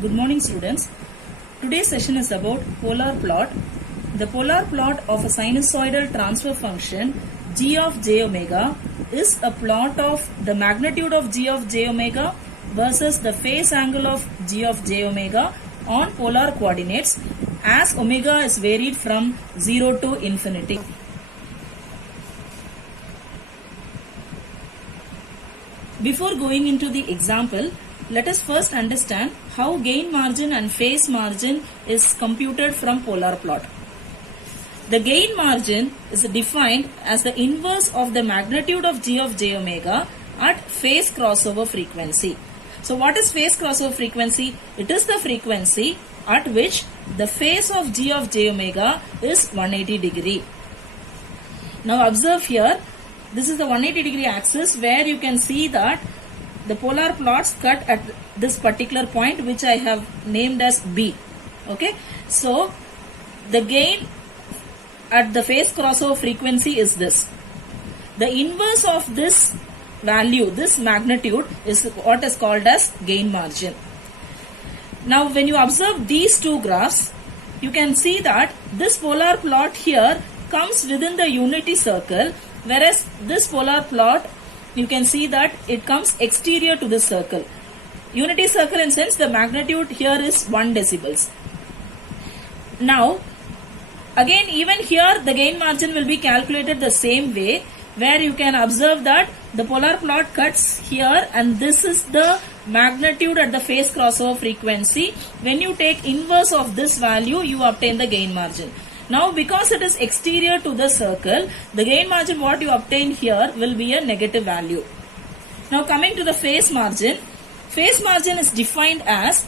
Good morning students. Today's session is about polar plot. The polar plot of a sinusoidal transfer function g of j omega is a plot of the magnitude of g of j omega versus the phase angle of g of j omega on polar coordinates as omega is varied from 0 to infinity. Before going into the example, let us first understand how gain margin and phase margin is computed from polar plot. The gain margin is defined as the inverse of the magnitude of g of j omega at phase crossover frequency. So what is phase crossover frequency? It is the frequency at which the phase of g of j omega is 180 degree. Now observe here, this is the 180 degree axis where you can see that the polar plots cut at this particular point which I have named as B. Okay, so the gain at the phase crossover frequency is this. The inverse of this value, this magnitude, is what is called as gain margin. Now when you observe these two graphs, you can see that this polar plot here comes within the unity circle, whereas this polar plot, you can see that it comes exterior to this circle. Unity circle in sense the magnitude here is 1 decibels. Now again even here the gain margin will be calculated the same way, where you can observe that the polar plot cuts here and this is the magnitude at the phase crossover frequency. When you take inverse of this value, you obtain the gain margin. Now because it is exterior to the circle, the gain margin what you obtain here will be a negative value. Now coming to the phase margin is defined as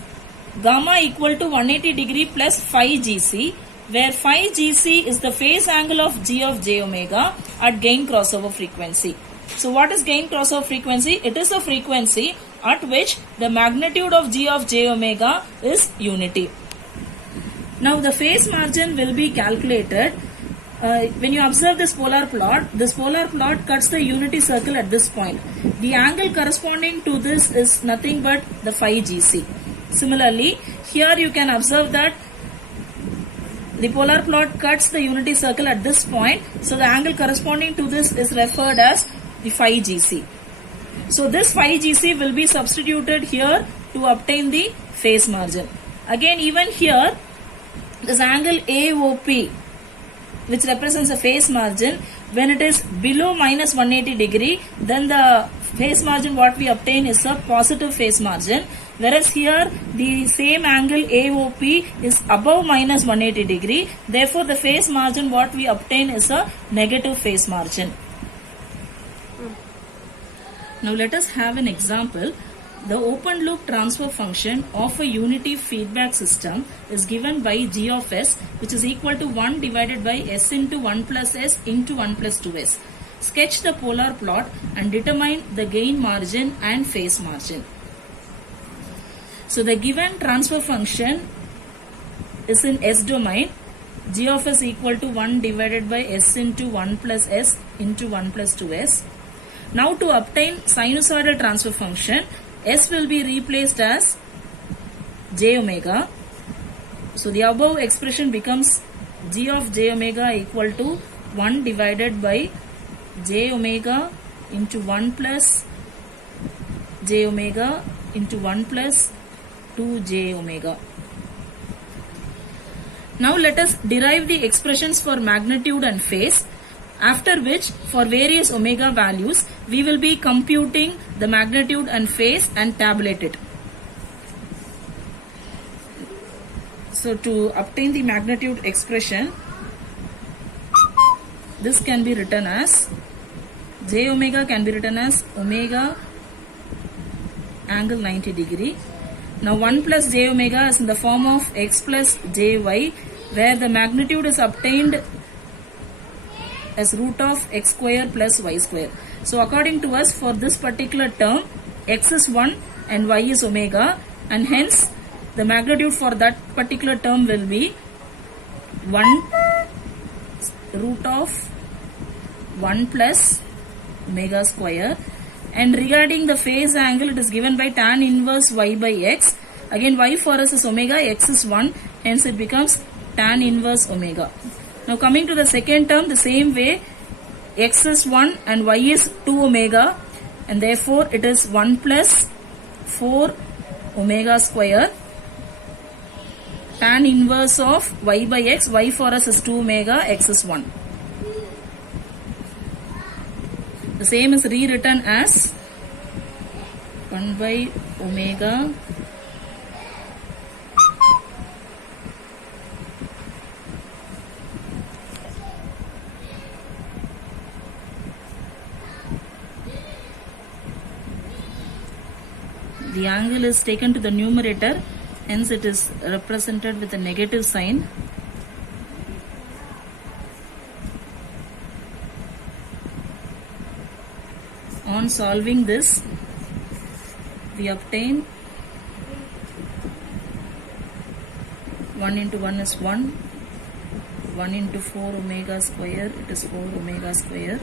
gamma equal to 180 degree plus phi gc, where phi gc is the phase angle of g of j omega at gain crossover frequency. So what is gain crossover frequency? It is the frequency at which the magnitude of g of j omega is unity. Now the phase margin will be calculated when you observe this polar plot cuts the unity circle at this point. The angle corresponding to this is nothing but the phi gc. Similarly, here you can observe that the polar plot cuts the unity circle at this point, so the angle corresponding to this is referred as the phi gc. So this phi gc will be substituted here to obtain the phase margin. Again even here, this angle AOP, which represents a phase margin, when it is below minus 180 degree, then the phase margin what we obtain is a positive phase margin, whereas here the same angle AOP is above minus 180 degree, therefore the phase margin what we obtain is a negative phase margin. Now let us have an example. The open loop transfer function of a unity feedback system is given by g of s, which is equal to 1 divided by s into 1 plus s into 1 plus 2s. Sketch the polar plot and determine the gain margin and phase margin. So the given transfer function is in s domain. G of s equal to 1 divided by s into 1 plus s into 1 plus 2s. Now to obtain sinusoidal transfer function, s will be replaced as j omega. So the above expression becomes g of j omega equal to 1 divided by j omega into 1 plus j omega into 1 plus 2j omega. Now let us derive the expressions for magnitude and phase, after which for various omega values we will be computing the magnitude and phase and tabulate it. So to obtain the magnitude expression, this can be written as j omega can be written as omega angle 90 degree. Now 1 plus j omega is in the form of x plus jy, where the magnitude is obtained as root of x square plus y square. So according to us, for this particular term, x is 1 and y is omega, and hence the magnitude for that particular term will be 1 root of 1 plus omega square, And regarding the phase angle, it is given by tan inverse y by x. Again y for us is omega, x is 1, hence it becomes tan inverse omega. Now coming to the second term, the same way, x is 1 and y is 2 omega, and therefore it is 1 plus 4 omega square tan inverse of y by x. Y for us is 2 omega, x is 1. The same is rewritten as 1 by omega the angle is taken to the numerator, hence it is represented with a negative sign. On solving this, we obtain 1 into 1 is 1, 1 into 4 omega square, it is 4 omega square,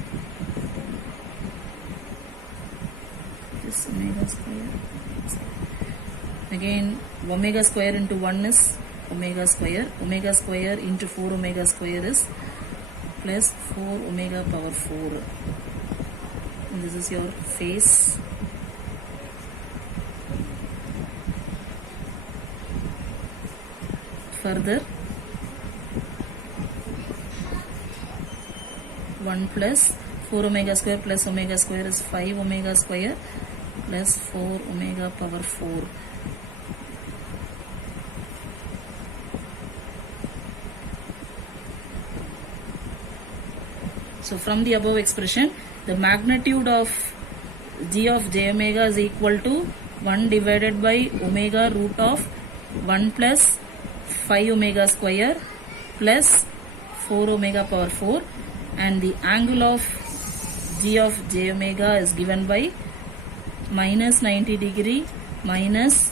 this omega square. Again, omega square into 1 is omega square into 4 omega square is plus 4 omega power 4. And this is your phase. Further, 1 plus 4 omega square plus omega square is 5 omega square plus 4 omega power 4. So from the above expression, the magnitude of g of j omega is equal to 1 divided by omega root of 1 plus 5 omega square plus 4 omega power 4, and the angle of g of j omega is given by minus 90 degree minus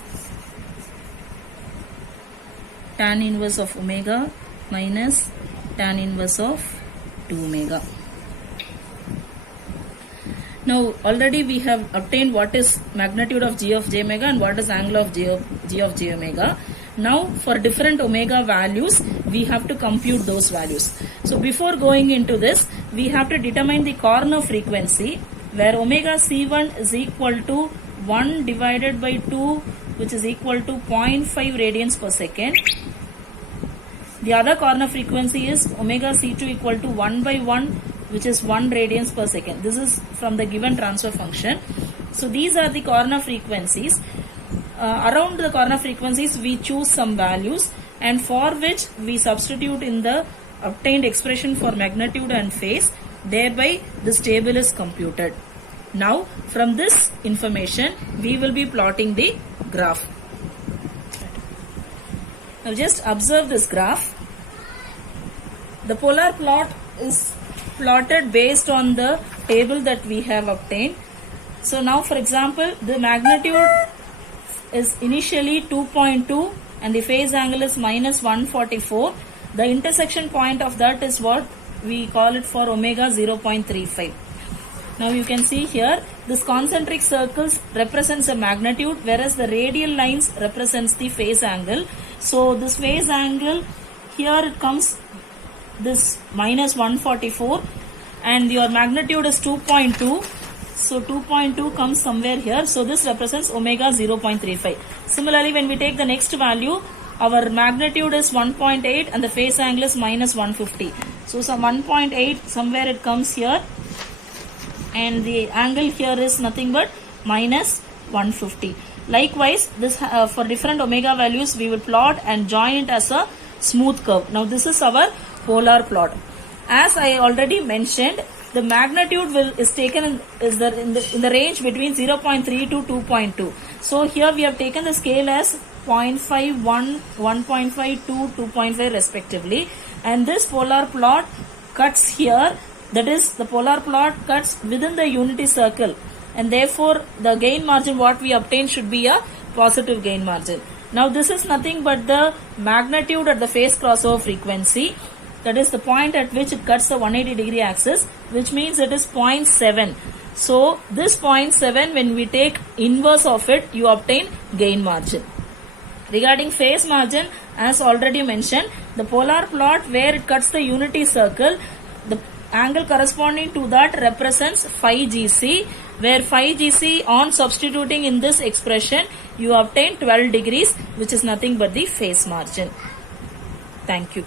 tan inverse of omega minus tan inverse of 2 omega. Now already we have obtained what is magnitude of g of j omega and what is angle of g of j omega. Now for different omega values we have to compute those values. So before going into this, we have to determine the corner frequency, where omega c1 is equal to 1 divided by 2, which is equal to 0.5 radians per second. The other corner frequency is omega c2 equal to 1 by 1, which is 1 radians per second. This is from the given transfer function. So these are the corner frequencies. Around the corner frequencies we choose some values, and for which we substitute in the obtained expression for magnitude and phase. Thereby this table is computed. Now from this information we will be plotting the graph. Now just observe this graph. The polar plot is plotted based on the table that we have obtained. So now for example, the magnitude is initially 2.2 and the phase angle is minus 144. The intersection point of that is what we call it for omega 0.35. Now you can see here, this concentric circles represents a magnitude, whereas the radial lines represents the phase angle. So this phase angle, here it comes this minus 144 and your magnitude is 2.2. So 2.2 comes somewhere here. So this represents omega 0.35. Similarly, when we take the next value, our magnitude is 1.8 and the phase angle is minus 150. So some 1.8 somewhere it comes here, and the angle here is nothing but minus 150. Likewise, this for different omega values we will plot and join it as a smooth curve. Now this is our polar plot. As I already mentioned, the magnitude is taken in the range between 0.3 to 2.2. So here we have taken the scale as 0.5, 1, 1.5, 2, 2.5 respectively, and this polar plot cuts here. That is, the polar plot cuts within the unity circle, and therefore the gain margin what we obtain should be a positive gain margin. Now this is nothing but the magnitude at the phase crossover frequency, that is the point at which it cuts the 180 degree axis, which means it is 0.7. So this 0.7, when we take inverse of it, you obtain gain margin. Regarding phase margin, as already mentioned, the polar plot where it cuts the unity circle, the angle corresponding to that represents phi GC, where phi GC on substituting in this expression, you obtain 12 degrees, which is nothing but the phase margin. Thank you.